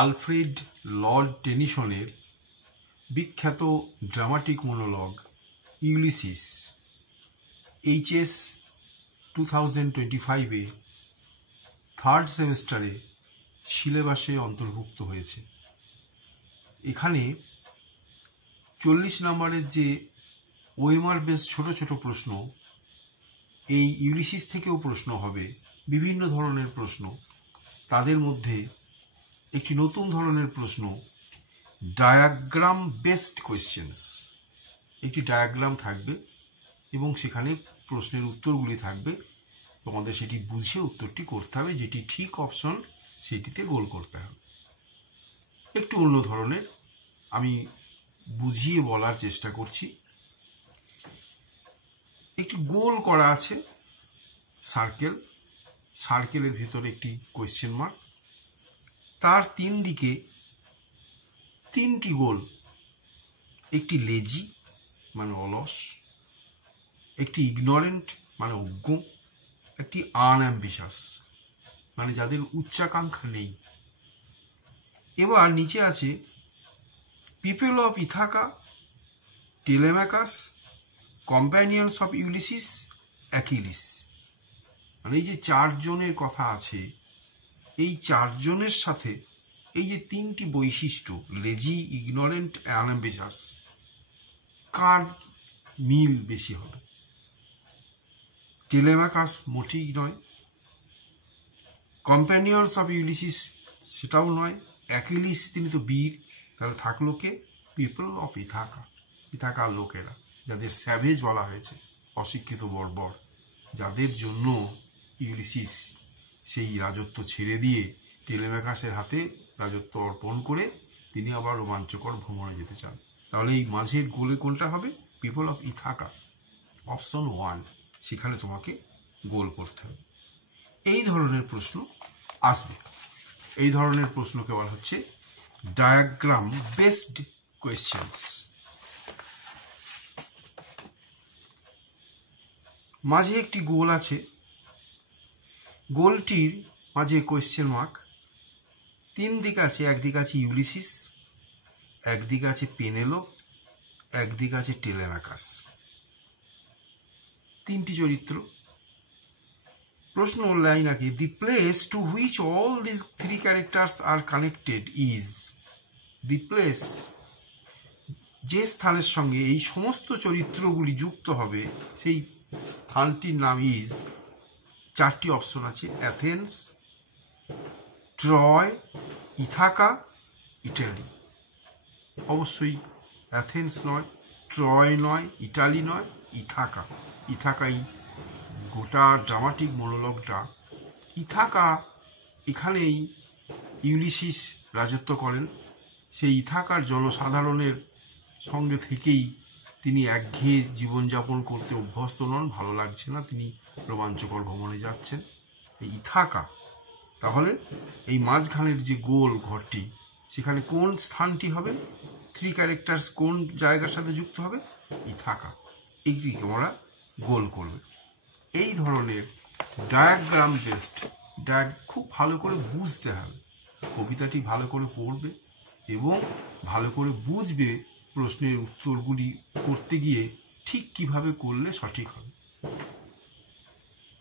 Alfred Lord টেনিসনের বিখ্যাত dramatic monologue Ulysses HS 2025-এ থার্ড সেমিস্টারে সিলেবাসে অন্তর্ভুক্ত হয়েছে। এখানে 40 নম্বরের যে ওএমআর বেস ছোট ছোট প্রশ্ন, এই ইউলিসিস থেকেও প্রশ্ন হবে, বিভিন্ন ধরনের প্রশ্ন। তাদের মধ্যে একটি নতুন ধরনের প্রশ্ন, ডায়াগ্রাম বেসড কোয়েশ্চেন্স। একটি ডায়াগ্রাম থাকবে এবং সেখানে প্রশ্নের উত্তরগুলি থাকবে, তোমাদের সেটি বুঝে উত্তরটি করতে হবে, যেটি ঠিক অপশন সেটিতে গোল করতে হবে। একটু অন্য ধরনের, আমি বুঝিয়ে বলার চেষ্টা করছি। একটি গোল করা আছে সার্কেল, সার্কেলের ভিতরে একটি কোয়েশ্চেন মার্ক, তার তিন দিকে তিনটি গোল, একটি লেজি মানে অলস, একটি ইগনোরেন্ট মানে অজ্ঞ, একটি আনঅ্যাম্বিশাস মানে যাদের উচ্চাকাঙ্ক্ষা নেই। এবার নিচে আছে people of Ithaca, Telemachus, companions of Ulysses, Achilles. মানে এই যে চারজনের কথা আছে, এই চারজনের সাথে এই যে তিনটি বৈশিষ্ট্য লেজি, ইগনোরেন্ট, আনঅ্যাম্বিশাস, কার মিল বেশি হবে? টেলেমাকাস মোটেই নয়, কম্প্যানিয়নস অফ ইউলিসিস সেটাও নয়, অ্যাকিলিস তিনি তো বীর, তাহলে থাকলো কে? পিপল অফ ইথাকা, ইথাকার লোকেরা, যাদের স্যাভেজ বলা হয়েছে, অশিক্ষিত বর্বর, যাদের জন্য ইউলিসিস সেই রাজত্ব ছেড়ে দিয়ে টেলেমাকাসের হাতে রাজত্ব অর্পণ করে তিনি আবার রোমাঞ্চকর ভ্রমণে যেতে চান। তাহলে এই মাঝের গোলে কোনটা হবে? পিপল অফ ইথাকা, অপশন 1, সেখানে তোমাকে গোল করতে হবে। এই ধরনের প্রশ্ন আসবে। এই ধরনের প্রশ্নকে বলা হচ্ছে ডায়াগ্রাম বেসড কোয়েশ্চেন্স। মাঝে একটি গোল আছে, গোলটির মাঝে কোয়েশ্চেন মার্ক, তিন দিক আছে, একদিকে আছে ইউলিসিস, একদিকে আছে পেনেলোপ, একদিকে আছে টেলেমাকাস, তিনটি চরিত্র। প্রশ্ন লাইন আগে, the place to which all this three characters are connected is. The place, যে স্থানের সঙ্গে এই সমস্ত চরিত্রগুলি যুক্ত হবে সেই স্থানটির নাম ইজ। চারটি অপশন আছে, অ্যাথেন্স, ট্রয়, ইথাকা, ইটালি। অবশ্যই অ্যাথেন্স নয়, ট্রয় নয়, ইটালি নয়, ইথাকা। ইথাকাই গোটা ড্রামাটিক মনোলগটা। ইথাকা, এখানেই ইউলিসিস রাজত্ব করেন। সেই ইথাকার জনসাধারণের সঙ্গে থেকেই তিনি একঘেয়ে জীবনযাপন করতে অভ্যস্ত নন, ভালো লাগছে না, তিনি রোমাঞ্চকর ভ্রমণে যাচ্ছেন, এই ইথাকা। তাহলে এই মাঝখানের যে গোল ঘরটি, সেখানে কোন স্থানটি হবে? থ্রি ক্যারেক্টার্স কোন জায়গার সাথে যুক্ত হবে? ইথাকা। এইটিকে আমরা গোল করবে। এই ধরনের ডায়াগ্রাম বেসড খুব ভালো করে বুঝতে হবে, কবিতাটি ভালো করে পড়বে এবং ভালো করে বুঝবে প্রশ্নের উত্তরগুলি করতে গিয়ে ঠিক কিভাবে করলে সঠিক হবে।